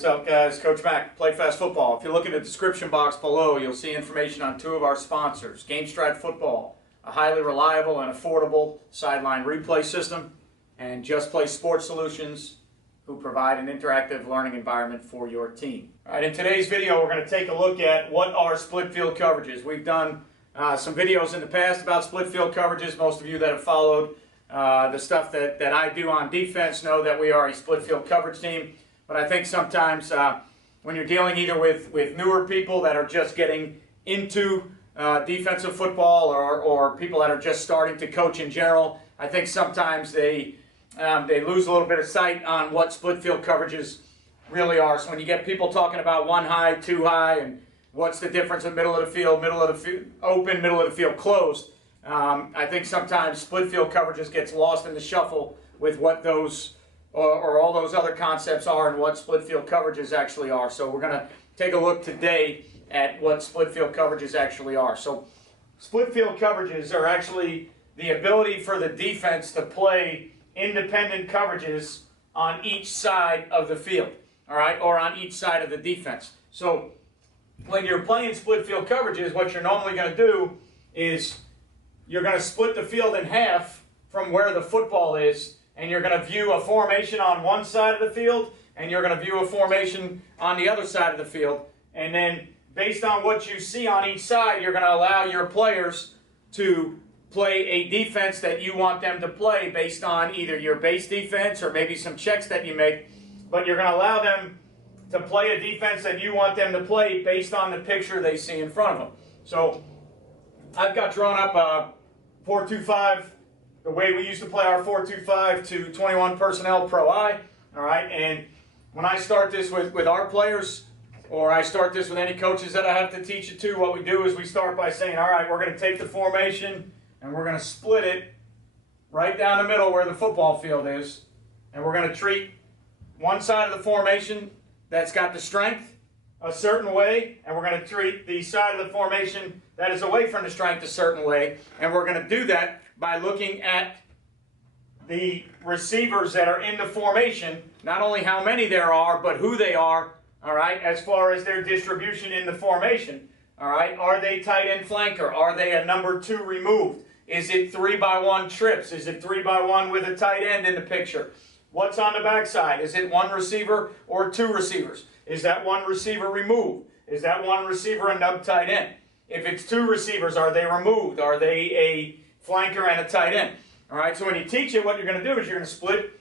What's up, guys? Coach Mac, Play Fast Football. If you look at the description box below, you'll see information on two of our sponsors, GameStrat Football, a highly reliable and affordable sideline replay system, and Just Play Sports Solutions, who provide an interactive learning environment for your team. All right, in today's video, we're going to take a look at what are split field coverages. We've done some videos in the past about split field coverages. Most of you that have followed the stuff that I do on defense know that we are a split field coverage team. But I think sometimes when you're dealing either with newer people that are just getting into defensive football or people that are just starting to coach in general, I think sometimes they lose a little bit of sight on what split field coverages really are. So when you get people talking about one high, two high, and what's the difference in middle of the field, open, middle of the field closed, I think sometimes split field coverages gets lost in the shuffle with what those or all those other concepts are and what split field coverages actually are. So we're going to take a look today at what split field coverages actually are. So split field coverages are actually the ability for the defense to play independent coverages on each side of the field, all right, or on each side of the defense. So when you're playing split field coverages, what you're normally going to do is you're going to split the field in half from where the football is, and you're going to view a formation on one side of the field, and you're going to view a formation on the other side of the field. And then based on what you see on each side, you're going to allow your players to play a defense that you want them to play based on either your base defense or maybe some checks that you make. But you're going to allow them to play a defense that you want them to play based on the picture they see in front of them. So I've got drawn up a 4-2-5, the way we used to play our 4-2-5 to 21 personnel pro I. All right, and when I start this with our players, or I start this with any coaches that I have to teach it to, what we do is we start by saying, all right, we're going to take the formation and we're going to split it right down the middle where the football field is, and we're going to treat one side of the formation that's got the strength a certain way, and we're going to treat the side of the formation that is away from the strength a certain way, and we're going to do that by looking at the receivers that are in the formation, not only how many there are, but who they are, all right, as far as their distribution in the formation, all right? Are they tight end flanker? Are they a number 2 removed? Is it 3-by-1 trips? Is it 3-by-1 with a tight end in the picture? What's on the backside? Is it one receiver or two receivers? Is that one receiver removed? Is that one receiver a nub tight end? If it's two receivers, are they removed? Are they a flanker and a tight end? All right, so when you teach it, what you're going to do is you're going to split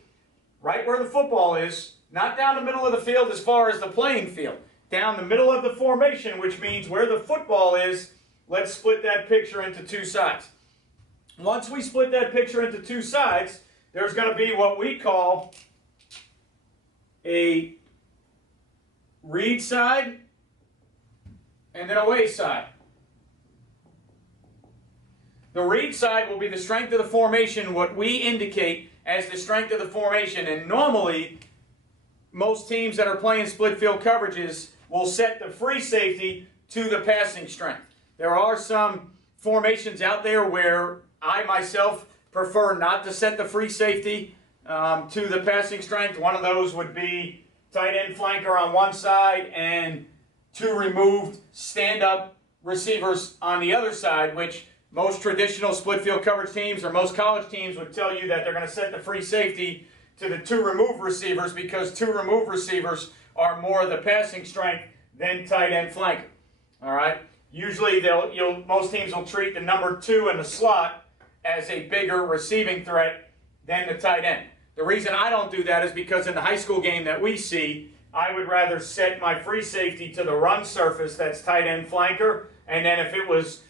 right where the football is, not down the middle of the field as far as the playing field, down the middle of the formation, which means where the football is, let's split that picture into two sides. Once we split that picture into two sides, there's going to be what we call a read side and an away side. The read side will be the strength of the formation, what we indicate as the strength of the formation. And normally, most teams that are playing split field coverages will set the free safety to the passing strength. There are some formations out there where I myself prefer not to set the free safety to the passing strength. One of those would be tight end flanker on one side and two removed stand-up receivers on the other side, which most traditional split field coverage teams or most college teams would tell you that they're going to set the free safety to the two removed receivers because two removed receivers are more of the passing strength than tight end flanker. All right. Usually, most teams will treat the number 2 in the slot as a bigger receiving threat than the tight end. The reason I don't do that is because in the high school game that we see, I would rather set my free safety to the run surface that's tight end flanker, and then if it was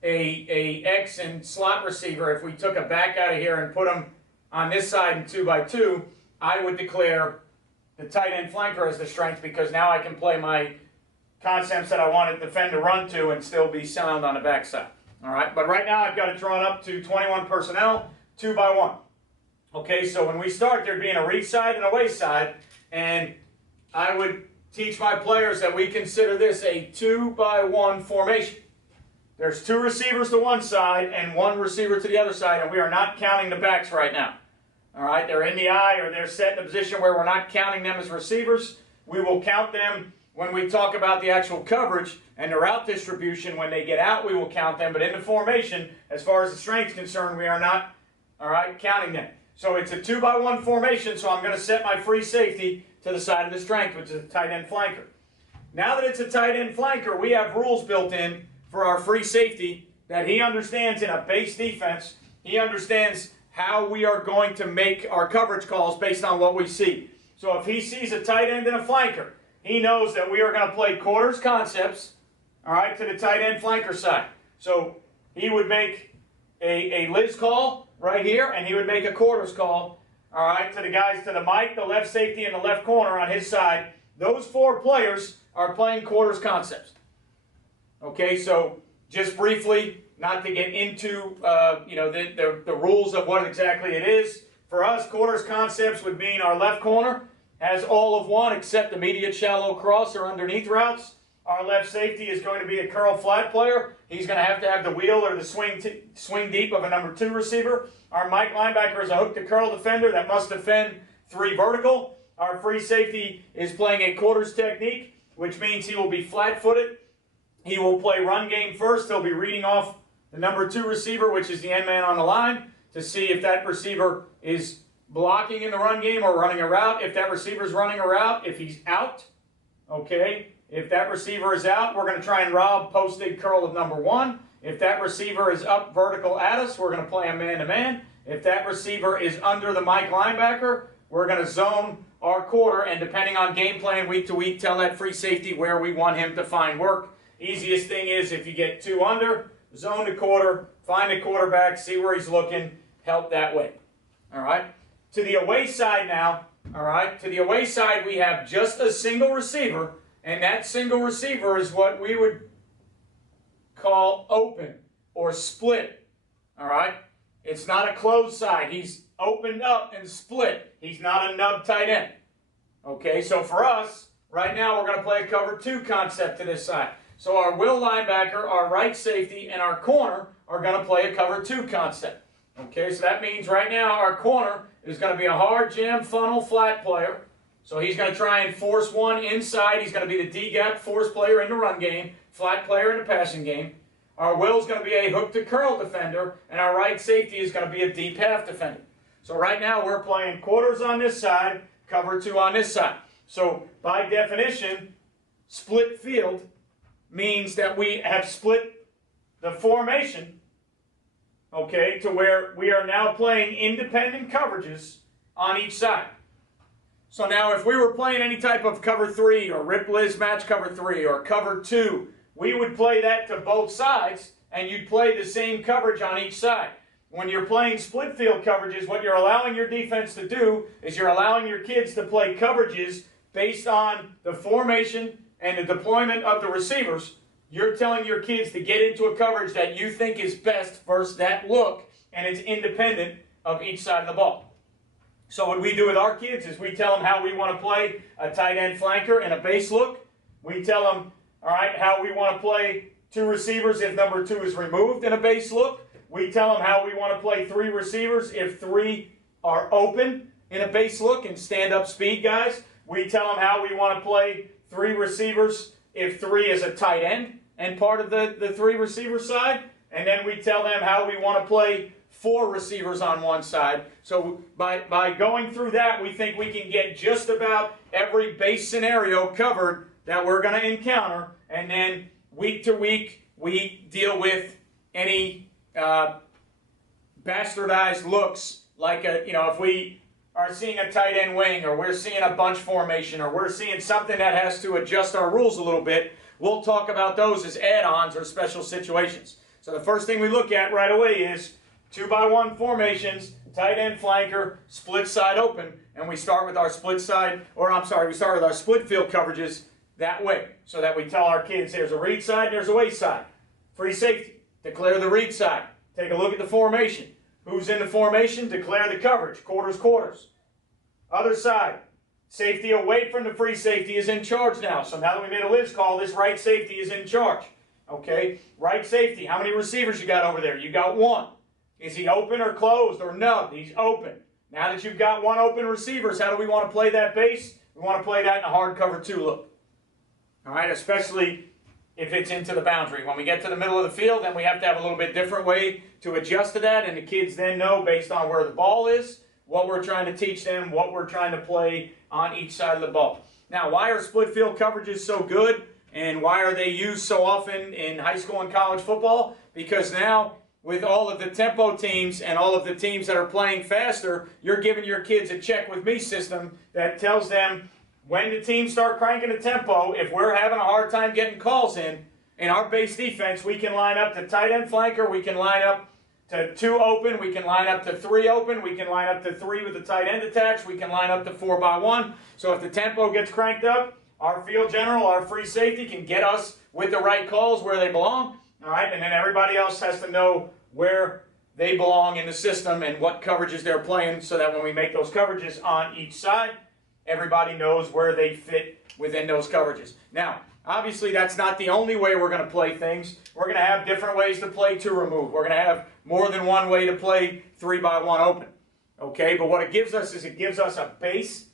a X and slot receiver, if we took a back out of here and put them on this side in 2-by-2, I would declare the tight end flanker as the strength because now I can play my concepts that I want to defend to run to and still be sound on the backside. All right, but right now I've got it drawn up to 21 personnel, 2-by-1. Okay, so when we start, there'd be a read side and away side, and I would teach my players that we consider this a 2-by-1 formation. There's two receivers to one side and one receiver to the other side, and we are not counting the backs right now. All right, they're in the eye or they're set in a position where we're not counting them as receivers. We will count them when we talk about the actual coverage and the route distribution. When they get out, we will count them. But in the formation, as far as the strength is concerned, we are not, all right, counting them. So it's a 2-by-1 formation, so I'm going to set my free safety to the side of the strength, which is a tight end flanker. Now that it's a tight end flanker, we have rules built in for our free safety that he understands in a base defense. He understands how we are going to make our coverage calls based on what we see. So if he sees a tight end and a flanker, he knows that we are going to play quarters concepts, all right, to the tight end flanker side. So he would make a Liz call right here, and he would make a quarters call, all right, to the guys to the Mike, the left safety, and the left corner on his side. Those 4 players are playing quarters concepts. Okay, so just briefly, not to get into the rules of what exactly it is. For us, quarters concepts would mean our left corner has all of one except immediate shallow cross or underneath routes. Our left safety is going to be a curl flat player. He's going to have the wheel or the swing deep of a number 2 receiver. Our Mike linebacker is a hook to curl defender that must defend 3 vertical. Our free safety is playing a quarters technique, which means he will be flat-footed. He will play run game first. He'll be reading off the number 2 receiver, which is the end man on the line, to see if that receiver is blocking in the run game or running a route. If that receiver is running a route, if he's out, okay. If that receiver is out, we're going to try and rob posted curl of number 1. If that receiver is up vertical at us, we're going to play a man-to-man. If that receiver is under the Mike linebacker, we're going to zone our quarter, and depending on game plan week to week, tell that free safety where we want him to find work. Easiest thing is if you get 2 under, zone the quarter, find the quarterback, see where he's looking, help that way. All right? To the away side now, all right? To the away side, we have just a single receiver, and that single receiver is what we would call open or split, all right? It's not a closed side. He's opened up and split. He's not a nub tight end. Okay, so for us, right now we're going to play a cover 2 concept to this side. So our will linebacker, our right safety, and our corner are going to play a cover 2 concept. Okay, so that means right now our corner is going to be a hard jam funnel flat player. So he's going to try and force one inside. He's going to be the D-gap force player in the run game, flat player in the passing game. Our will is going to be a hook to curl defender, and our right safety is going to be a deep half defender. So right now we're playing quarters on this side, cover 2 on this side. So by definition, split field means that we have split the formation, okay, to where we are now playing independent coverages on each side. So now if we were playing any type of cover 3 or Rip Liz match cover 3 or cover 2, we would play that to both sides, and you'd play the same coverage on each side. When you're playing split field coverages, what you're allowing your defense to do is you're allowing your kids to play coverages based on the formation and the deployment of the receivers. You're telling your kids to get into a coverage that you think is best versus that look, and it's independent of each side of the ball. So what we do with our kids is we tell them how we want to play a tight end flanker in a base look. We tell them, all right, how we want to play 2 receivers if number 2 is removed in a base look. We tell them how we want to play 3 receivers if 3 are open in a base look and stand-up speed guys. We tell them how we want to play 3 receivers if 3 is a tight end and part of the 3 receiver side. And then we tell them how we want to play 4 receivers on one side. So by going through that, we think we can get just about every base scenario covered that we're going to encounter. And then week to week, we deal with any bastardized looks, like if we are seeing a tight end wing, or we're seeing a bunch formation, or we're seeing something that has to adjust our rules a little bit, we'll talk about those as add-ons or special situations. So the first thing we look at right away is 2-by-1 formations, tight end flanker, split side open, and we start with our split side, we start with our split field coverages that way, so that we tell our kids there's a read side, there's a way side. Free safety, declare the read side. Take a look at the formation. Who's in the formation? Declare the coverage. Quarters, quarters. Other side. Safety away from the free safety is in charge now. So now that we made a Liz call, this right safety is in charge. Okay? Right safety. How many receivers you got over there? You got 1. Is he open or closed or no? He's open. Now that you've got 1 open receivers, how do we want to play that base? we want to play that in a hard cover 2 look. All right, especially if it's into the boundary. When we get to the middle of the field, then we have to have a little bit different way to adjust to that, and the kids then know based on where the ball is, what we're trying to teach them, what we're trying to play on each side of the ball. Now, why are split field coverages so good, and why are they used so often in high school and college football? Because now, with all of the tempo teams and all of the teams that are playing faster, you're giving your kids a check with me system that tells them when the teams start cranking the tempo, if we're having a hard time getting calls in our base defense, we can line up to tight end flanker, we can line up to 2 open, we can line up to 3 open, we can line up to 3 with the tight end attached, we can line up to 4-by-1. So if the tempo gets cranked up, our field general, our free safety can get us with the right calls where they belong. All right, and then everybody else has to know where they belong in the system and what coverages they're playing, so that when we make those coverages on each side, everybody knows where they fit within those coverages. Now, obviously, that's not the only way we're going to play things. We're going to have different ways to play 2 remove. We're going to have more than one way to play 3-by-1 open. Okay, but what it gives us is it gives us a base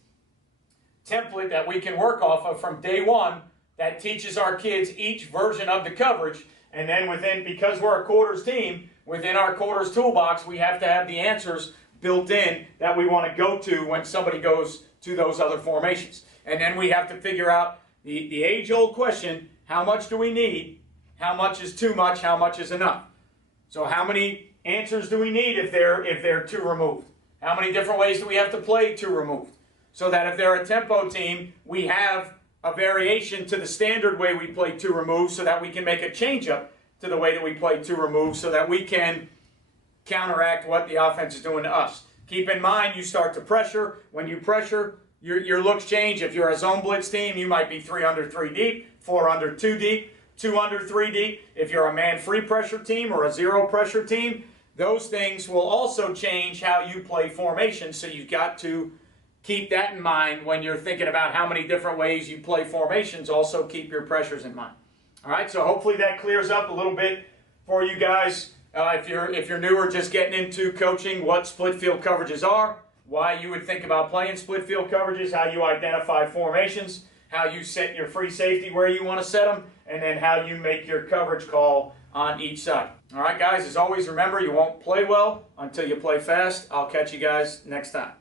template that we can work off of from day one that teaches our kids each version of the coverage. And then because we're a quarters team, within our quarters toolbox, we have to have the answers built in that we want to go to when somebody goes to those other formations. And then we have to figure out the age-old question, how much do we need? How much is too much? How much is enough? So how many answers do we need if they're 2 removed? How many different ways do we have to play 2 removed? So that if they're a tempo team, we have a variation to the standard way we play 2 removed, so that we can make a change-up to the way that we play 2 removed, so that we can counteract what the offense is doing to us. Keep in mind, you start to pressure. When you pressure, your looks change. If you're a zone blitz team, you might be 3 under 3 deep, 4 under 2 deep, 2 under 3 deep. If you're a man-free pressure team or a zero pressure team, those things will also change how you play formation. So you've got to keep that in mind when you're thinking about how many different ways you play formations. Also keep your pressures in mind. All right, so hopefully that clears up a little bit for you guys. If you're newer, just getting into coaching, what split field coverages are, why you would think about playing split field coverages, how you identify formations, how you set your free safety where you want to set them, and then how you make your coverage call on each side. All right, guys, as always, remember, you won't play well until you play fast. I'll catch you guys next time.